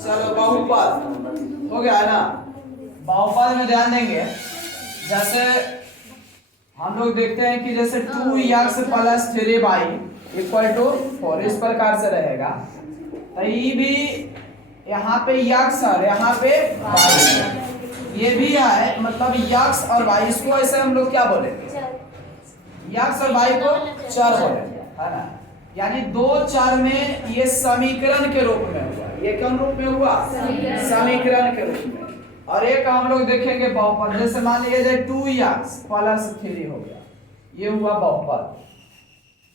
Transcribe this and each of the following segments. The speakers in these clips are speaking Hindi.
चलो बहुपद हो गया है ना। बहुपद में ध्यान देंगे, जैसे हम लोग देखते हैं कि जैसे 2x plus 3y equal to 4 इस प्रकार से रहेगा। तो ये भी यहाँ पे x और यहाँ पे y, ये भी है मतलब x और y, इसको ऐसे हम लोग क्या बोलेंगे, x और y को चर बोलेंगे, है ना। यानी दो चर में ये समीकरण के रूप में हुआ। ये कौन रूप में हुआ, समीकरण के रूप में। और एक हम लोग देखेंगे बहुपद, जैसे मान लीजिए 2x प्लस 3 हो गया, ये हुआ बहुपद।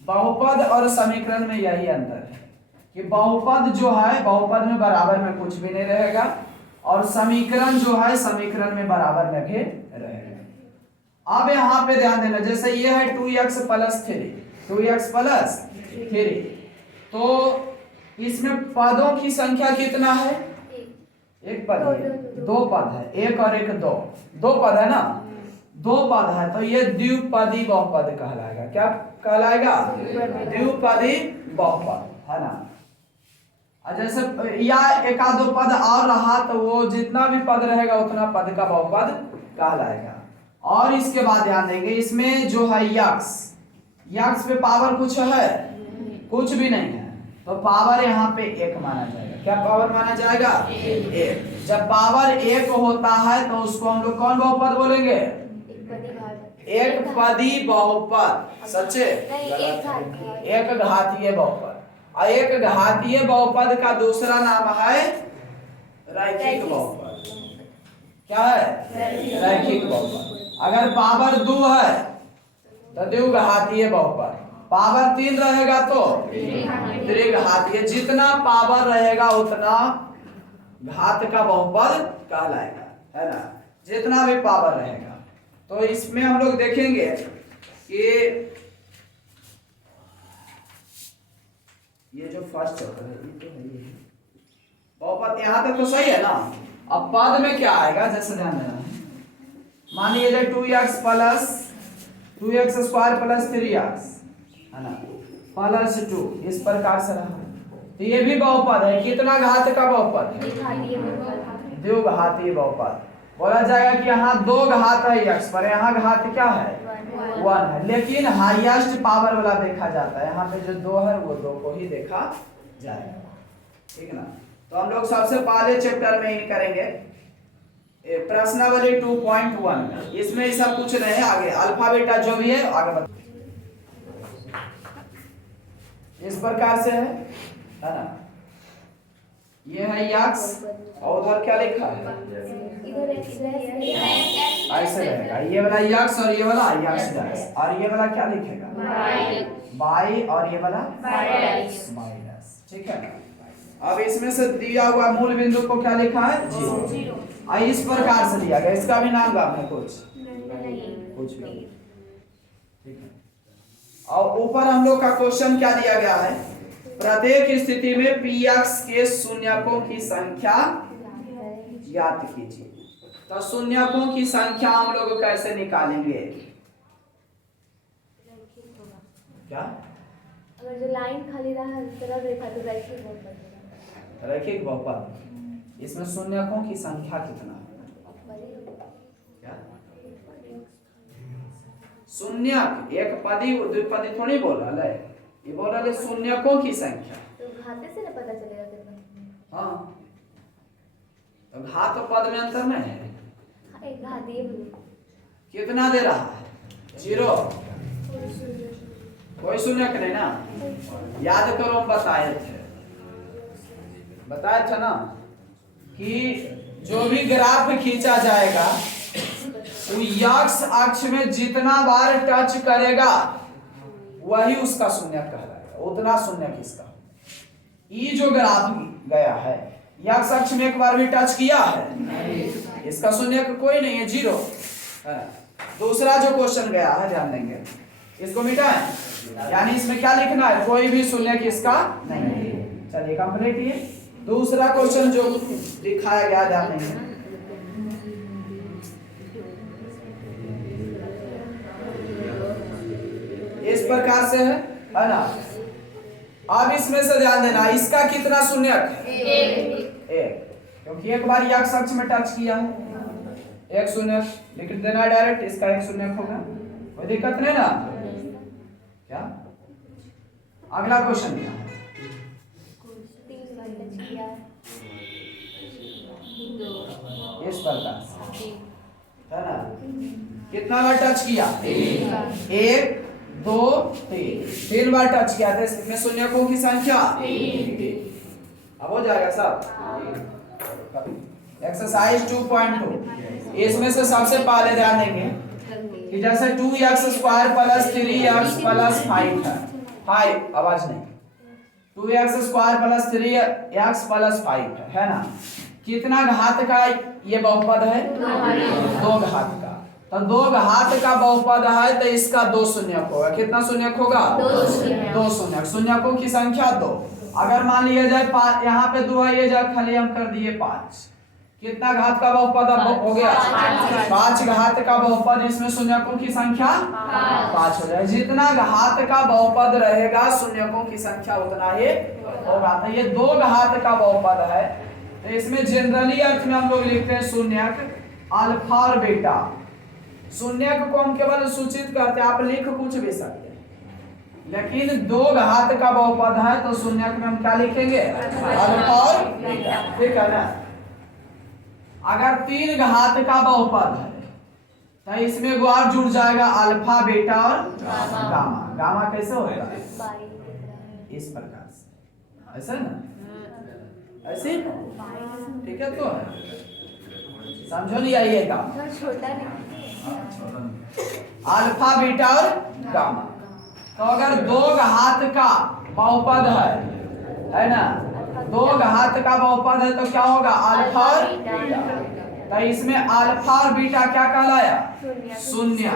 बहुपद और समीकरण में यही अंतर है कि बहुपद जो है बहुपद में बराबर में कुछ भी नहीं रहेगा, और समीकरण जो है समीकरण में बराबर में भी रहेगा। अब यहाँ पे ध्यान देना, जैसे ये है 2x प्लस 3, तो इसमें पदों की संख्या कितना है, एक पद है, दो पद है, एक और एक दो पद है ना, दो पद है, तो ये द्विपदी बहुपद कहलाएगा। क्या कहलाएगा, द्विपदी बहुपद, है ना। जैसे या एक आध दो पद और रहा तो वो जितना भी पद रहेगा उतना पद का बहुपद कहलाएगा। और इसके बाद ध्यान देंगे, इसमें जो है यक्स पे पावर कुछ है, कुछ भी नहीं है, तो पावर यहाँ पे एक माना जाएगा। क्या पावर माना जाएगा, एक। जब पावर एक होता है तो उसको हम लोग कौन बहुपद बोलेंगे, एक पदी बहुपद, सच्चे एक घातीय बहुपद। और एक घातीय बहुपद का दूसरा नाम है रैखिक बहुपद। क्या है, रैखिक बहुपद। अगर पावर 2 है तो द्विघातीय बहुपद, पावर 3 रहेगा तो त्रिघातीय। जितना पावर रहेगा उतना घात का बहुपद कहलाएगा, है ना, जितना भी पावर रहेगा। तो इसमें हम लोग देखेंगे कि ये जो फर्स्ट चैप्टर है ये तो है बहुपद, यहां तक तो सही है ना। अब पद में क्या आएगा, जैसे ध्यान देना, मान लीजिए 2x स्क्वायर प्लस 3x, है ना, प्लस 2 इस प्रकार से रहा, तो ये भी बहुपद है। कितना घात का बहुपद है, द्विघातीय बहुपद। बोला जाएगा कि यहाँ दो घात है x पर, यहाँ घात क्या है, 1 है, लेकिन हाईएस्ट पावर वाला देखा जाता है। यहाँ पे जो 2 है वो 2 को ही देखा जाएगा, ठीक ना। तो हम लोग सबसे पहले चैप्टर में ही करेंगे प्रश्नावली 2.1 में। इसमें ऐसा कुछ नहीं है, आगे अल्फा बीटा जो भी है आगे बता, इस प्रकार से है ना। ये है x और उधर क्या लिखा है, ऐसे रहेगा, ये वाला x और ये वाला x, और ये वाला क्या लिखेगा, y, और ये वाला माइनस, ठीक है ना। अब इसमें से दिया हुआ मूल बिंदु को क्या लिखा है, 0। इस प्रकार से दिया गया, इसका भी नाम गाम है कुछ भी, ठीक है। और ऊपर हम लोग का क्वेश्चन क्या दिया गया है, प्रत्येक स्थिति में px के शून्यकों की संख्या ज्ञात कीजिए। तो शून्यकों की संख्या हम लोग कैसे निकालेंगे, क्या, अगर जो लाइन खाली रहा है तरफ रेखा तो रैखिक बहुपद, रैखिक बहुपद। इसमें शून्यकों की संख्या कितना है, क्या, शून्यक एक पदी द्विपदी थोड़ी बोल रहा है, ये बोल रहा है शून्यकों की संख्या। तो घाते से ना पता चलेगा कितना, हाँ, तो घात और पद में अंतर नहीं है, एक घातीय कितना दे रहा है, 0, कोई शून्यक नहीं ना। याद करो हम बताए थे ना कि जो भी ग्राफ खींचा जाएगा वो x अक्ष में जितना बार टच करेगा वही उसका शून्यक कहलाएगा, उतना शून्यक इसका। ये जो ग्राफ गया है x अक्ष में एक बार भी टच किया है, इसका शून्यक कोई नहीं है, 0 है। दूसरा जो क्वेश्चन गया है ध्यान देंगे, इसको मिटाएं, यानी इसमें क्या लिखना है, कोई भी शून्यक इसका नहीं। चलिए कंप्लीट। ये दूसरा क्वेश्चन जो दिखाया गया ध्यान देंगे, इस प्रकार से है ना। अब इसमें से ध्यान देना, इसका कितना शून्यक है, एक, क्योंकि एक बार x अक्ष में टच किया है। एक शून्य लिख देना डायरेक्ट, इसका एक शून्य होगा, कोई दिक्कत नहीं ना। क्या अगला क्वेश्चन क्या है? 3 बार टच किया है। इस प्रकार से है ना। कितना बार टच किया? 1 2 3 बार टच किया था। इसमें शून्यकों की संख्या 3। अब हो जाएगा सब। एक्सरसाइज 2.2, इसमें से सबसे पहले ध्यान देंगे कि जैसे 2x² + 3x + 5 है। 5 आवाज नहीं, 2x² + 3x + 5 है ना। कितना घात का ये बहुपद है? 2 घात का। तो 2 घात का बहुपद है तो इसका 2 शून्यक होगा। कितना शून्यक होगा? 2 शून्यक। शून्यकों की संख्या 2। अगर मान लिया जाए यहाँ पे 2 है, ये जगह खाली हम कर दिए 5। कितना घात का बहुपद अब हो गया? 5 घात का बहुपद, इसमें शून्यकों की संख्या 5 हो जाए। जितना घात का बहुपद रहेगा शून्यकों की संख्या उतना ही होगा। तो ये 2 घात का बहुपद है, तो इसमें जनरली अर्थ में हम लोग लिखते हैं शून्यक अल्फा और बीटा। शून्यक को हम केवल सूचित करते हैं, आप लिख कुछ भी सकते हैं, लेकिन 2 घात का बहुपद है तो शून्यक में हम क्या लिखेंगे? अल्फा और बीटा, ठीक है ना। अगर 3 घात का बहुपद है तो इसमें गुआर जुड़ जाएगा अल्फा बीटा और गामा। गामा कैसे होगा? इस प्रकार से, ऐसे ना, ऐसे, ठीक है। तो समझो नहीं आई है काम? अल्फा बीटा और गामा। तो अगर 2 घात का बहुपद है ना, 2 घात का बहुपद है तो क्या होगा? अल्फा और बीटा। तो इसमें अल्फा और बीटा क्या कहलाया? शून्य।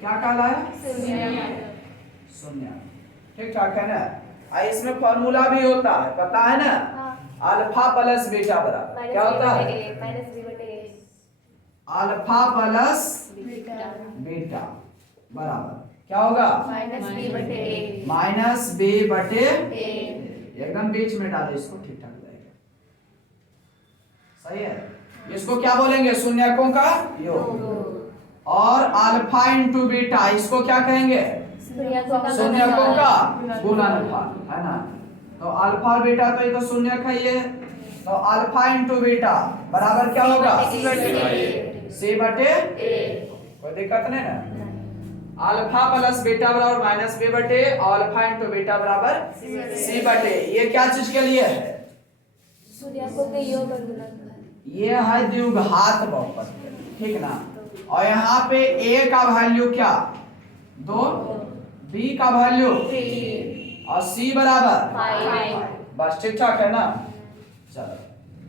क्या कहलाया? शून्य। ठीक ठाक है ना। इसमें फॉर्मूला भी होता है, पता है ना? अल्फा प्लस बीटा बराबर क्या होता है? अल्फा प्लस बीटा बराबर क्या होगा? -b/a। एकदम बीच में डालो इसको, ठीक ठाक जाएगा। सही है। इसको क्या बोलेंगे? शून्यकों का योग। और अल्फा इंटू बीटा, इसको क्या कहेंगे? शून्यकों का गुणनफल, है ना। तो अल्फा बीटा तो ये तो शून्यक है ये, तो अल्फा इंटू बीटा बराबर क्या होगा? c/a। कोई दिक्कत नहीं ना। अल्फा प्लस बीटा बराबर -b/a, अल्फा इंटू बीटा बराबर c/a। ये क्या चीज के लिए है? शून्यकों के योग और गुणनफल। ये है द्विघात बहुपद, ठीक ना। और यहाँ पे a का वैल्यू क्या? 2, b का वैल्यू 3 और c बराबर 5। बस ठीक ठाक है ना। चलो,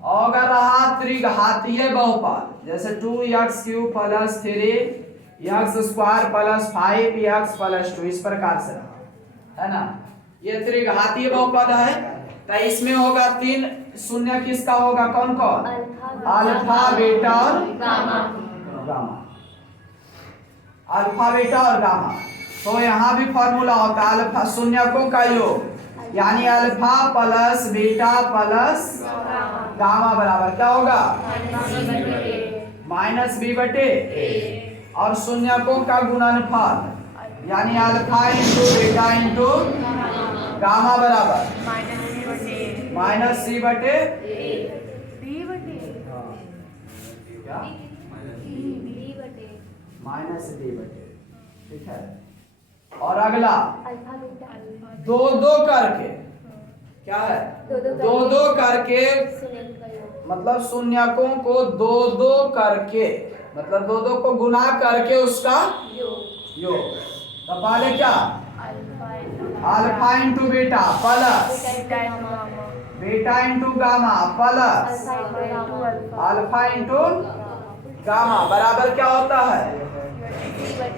और अगर रहा त्रिघातीय बहुपद, जैसे 2x³ + 3x² + 5x + 2, इस प्रकार से रहा, है ना। ये त्रिघातीय बहुपद है, तो इसमें होगा 3 शून्य। किसका होगा? कौन कौन? अल्फा बीटा और गामा। अल्फा बीटा और गामा। तो यहाँ भी फॉर्मूला होता है अल्फा शून्यकों का योग, यानी alpha plus beta plus gamma बराबर क्या होगा? -b/a। और शून्यकों का गुणनफल, यानी alpha into beta into gamma बराबर -c/a। क्या? -d/a, ठीक है। और अगला दो करके क्या है? दो करके, मतलब शून्यकों को 2 करके, मतलब 2 को गुना करके उसका योग। तो पहले क्या? Alpha into beta plus beta into gamma plus alpha into gamma बराबर क्या होता है?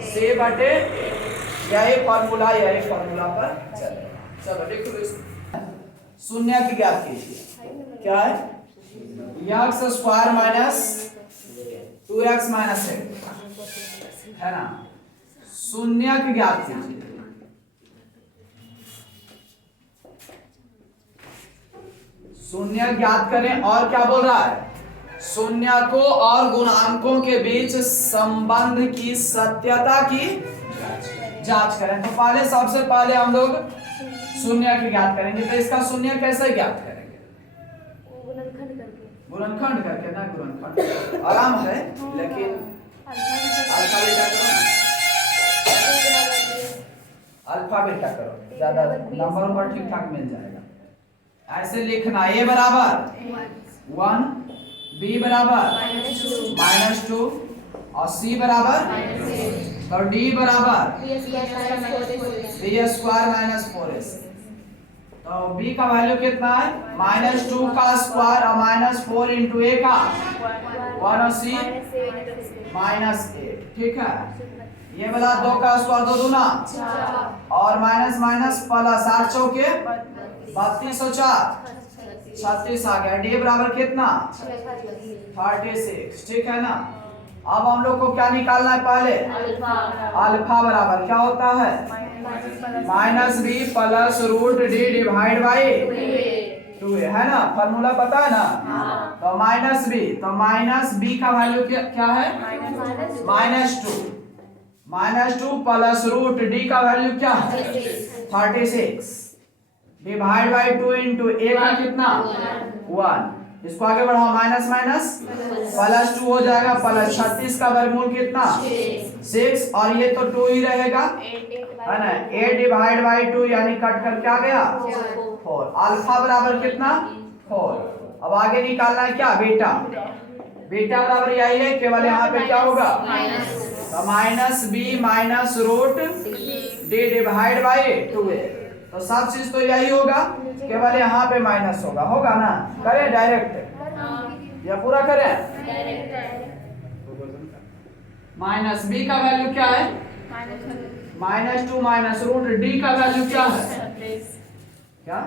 c/a। यही फॉर्मूला पर चलो देखो। शून्य की ज्ञात कीजिए। क्या है? x² - 2x - 8, है ना। शून्य की ज्ञात कीजिए। शून्य ज्ञात करें और क्या बोल रहा है, शून्यकों और गुणांकों के बीच संबंध की सत्यता की जांच करें। तो पहले सबसे पहले हम लोग शून्य की ज्ञात करेंगे। तो इसका शून्य कैसे ज्ञात करेंगे, गुणनखंड करके ना, गुणनखंड आराम है लेकिन अल्फा बेटा करो ना, अल्फा बेटा करो, ज्यादा नंबर पर ठीक ठाक मिल जाएगा। ऐसे लिखना, ए बराबर 1, बी बराबर -2 और सी बराबर और डी बराबर b² - 4ac। तो b का वैल्यू कितना है, -2 का स्क्वायर और -4 इंटू a का 1 और c -8। ठीक है, ये वाला 2 का स्क्वायर 2 दूना और माइनस माइनस प्लस 8 चौके 32 और 4 36 आ गया। डी बराबर कितना 36। ठीक है ना। अब हम लोग को क्या निकालना है, पहले अल्फा बराबर क्या होता है, -b plus root D divide by 2 है ना, फॉर्मूला पता है ना। तो -b, तो -b का वैल्यू क्या है, -2 प्लस रूट डी का वैल्यू क्या है 36 डिवाइड बाई 2 इंटू ए का कितना 1। इसको आगे बढ़ाओ, माइनस माइनस प्लस 2 हो जाएगा, प्लस 36 का वर्गमूल कितना 6 और ये तो 2 ही रहेगा है ना। 8 डिवाइड बाई 2 यानी कट कर क्या गया 4। अल्फा बराबर कितना 4। अब आगे निकालना है क्या, बेटा। बेटा बराबर यही है, केवल यहाँ पे क्या होगा, तो -b minus root D divide by 2a। तो सब चीज तो यही होगा, केवल यहाँ पे माइनस होगा ना। करें डायरेक्ट या पूरा करें, -b का वैल्यू क्या है -2 माइनस रूट डी का वैल्यू क्या है क्या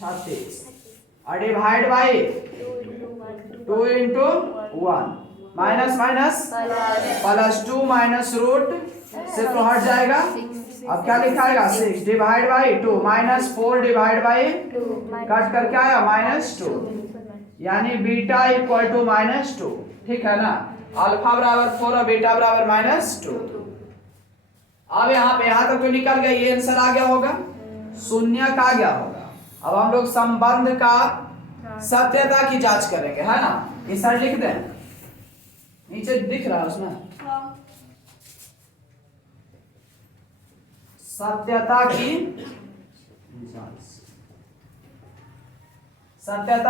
36 और divide by 2 into 1 minus minus plus 2 minus root से तो हट जाएगा। अब क्या लिखाएगा 6 divide by 2 -4 divide by cut कर क्या आया -2 यानी बीटा इक्वल टू -2। ठीक है ना। अल्फा बराबर 4 और बीटा बराबर -2। अब यहाँ तक तो निकल गया, ये आंसर आ गया होगा, शून्य का आ गया होगा। अब हम लोग संबंध का सत्यता की जांच करेंगे, है ना। ये सर लिख दें, नीचे दिख रहा है उसमें सत्यता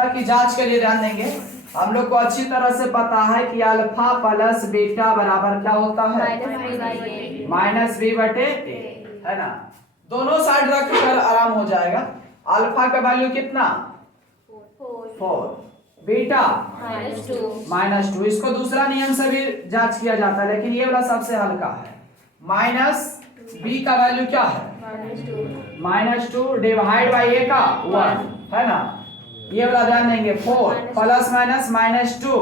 की जांच के लिए ध्यान देंगे। हम लोग को अच्छी तरह से पता है कि अल्फा प्लस बीटा बराबर क्या होता है -b/a, है ना। दोनों साइड रख कर आराम हो जाएगा। अल्फा का वैल्यू कितना 4, बीटा -2। इसको दूसरा नियम से भी जांच किया जाता है, लेकिन ये वाला सबसे हल्का है। b का वैल्यू क्या है -2 डिवाइड बाई a का 1, है ना। ये वाला ध्यान देंगे 4 प्लस माइनस -2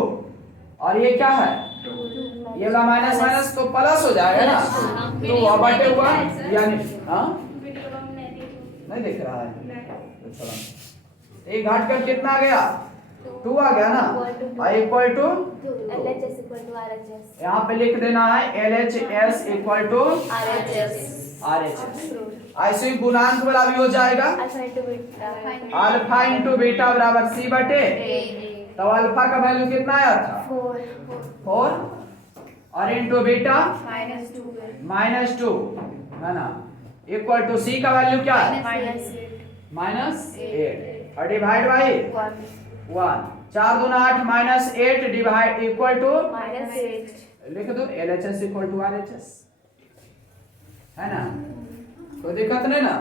और ये क्या है, ये वाला माइनस माइनस तो प्लस हो जाएगा ना, तो बटे 1 यानी नहीं दिख रहा है। एक घाट कर कितना आ गया 2 आ गया ना, इक्वल टू यहाँ पे लिख देना है LHS इक्वल टू RHS। ऐसे ही गुणांक वाला भी हो जाएगा, अल्फा इंटू बीटा बराबर c/a। तो अल्फा का वैल्यू कितना आया था 4 और इंटू बीटा -2, है ना, इक्वल टू c का वैल्यू क्या है -8 और डिवाइड बाई 1। 4 दूना 8 -8 डिवाइड इक्वल टू लिख दो LHS इक्वल टू RHS, है ना। कोई दिक्कत नहीं ना।